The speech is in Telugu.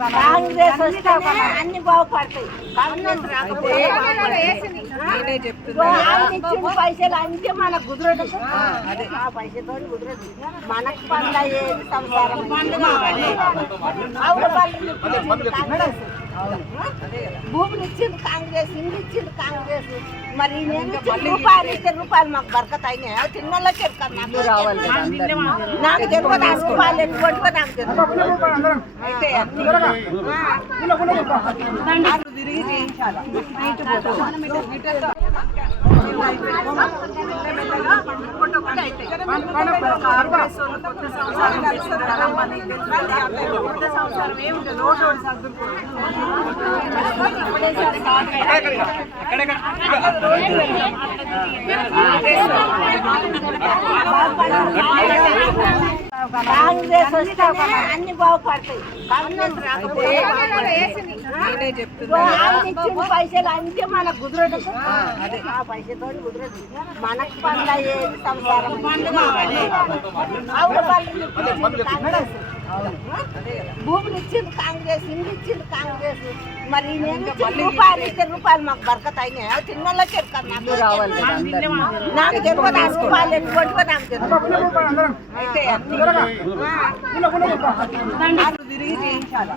కాంగ్రెస్ వస్తేనే అన్ని బాగుపడతాయి. కాంగ్రెస్ నేనే చెప్తున్నా పైసలు అంటే మనకు కుదరదు. ఆ పైసలతో కుదరదు. మనకు పండ్ల ఏది సంసారం భూములు ఇచ్చింది కాంగ్రెస్, ఇల్లు ఇచ్చింది కాంగ్రెస్. మరి నేను రూపాయలు ఇస్తే రూపాయలు మాకు బరకత అయినాయి. తిన్నోళ్ళకి ఎరకదు. నాకు తెలియదు. రూపాయలు ఎటువంటి నాకు తిరిగి చేయించాలి. కాంగ్రెస్ వస్తేనే అన్ని బాగుపడతాయి. కాంగ్రెస్ నేనే చెప్తున్నా పైసలు అంటే మనకు కుదరదు. ఆ పైసలతో కుదరదు. మనకు పండ్ల ఏది సంసారం భూములు ఇచ్చింది కాంగ్రెస్, ఇల్లు ఇచ్చింది కాంగ్రెస్. మరి నేను రూపాయలు ఇస్తే రూపాయలు మాకు బరకత అయినాయి. తిన్నోళ్ళకి ఎరకదు. నాకు తెలియదు. రూపాయలు ఎటువంటి నాకు తెలియదు. తిరిగి చేయించాలి.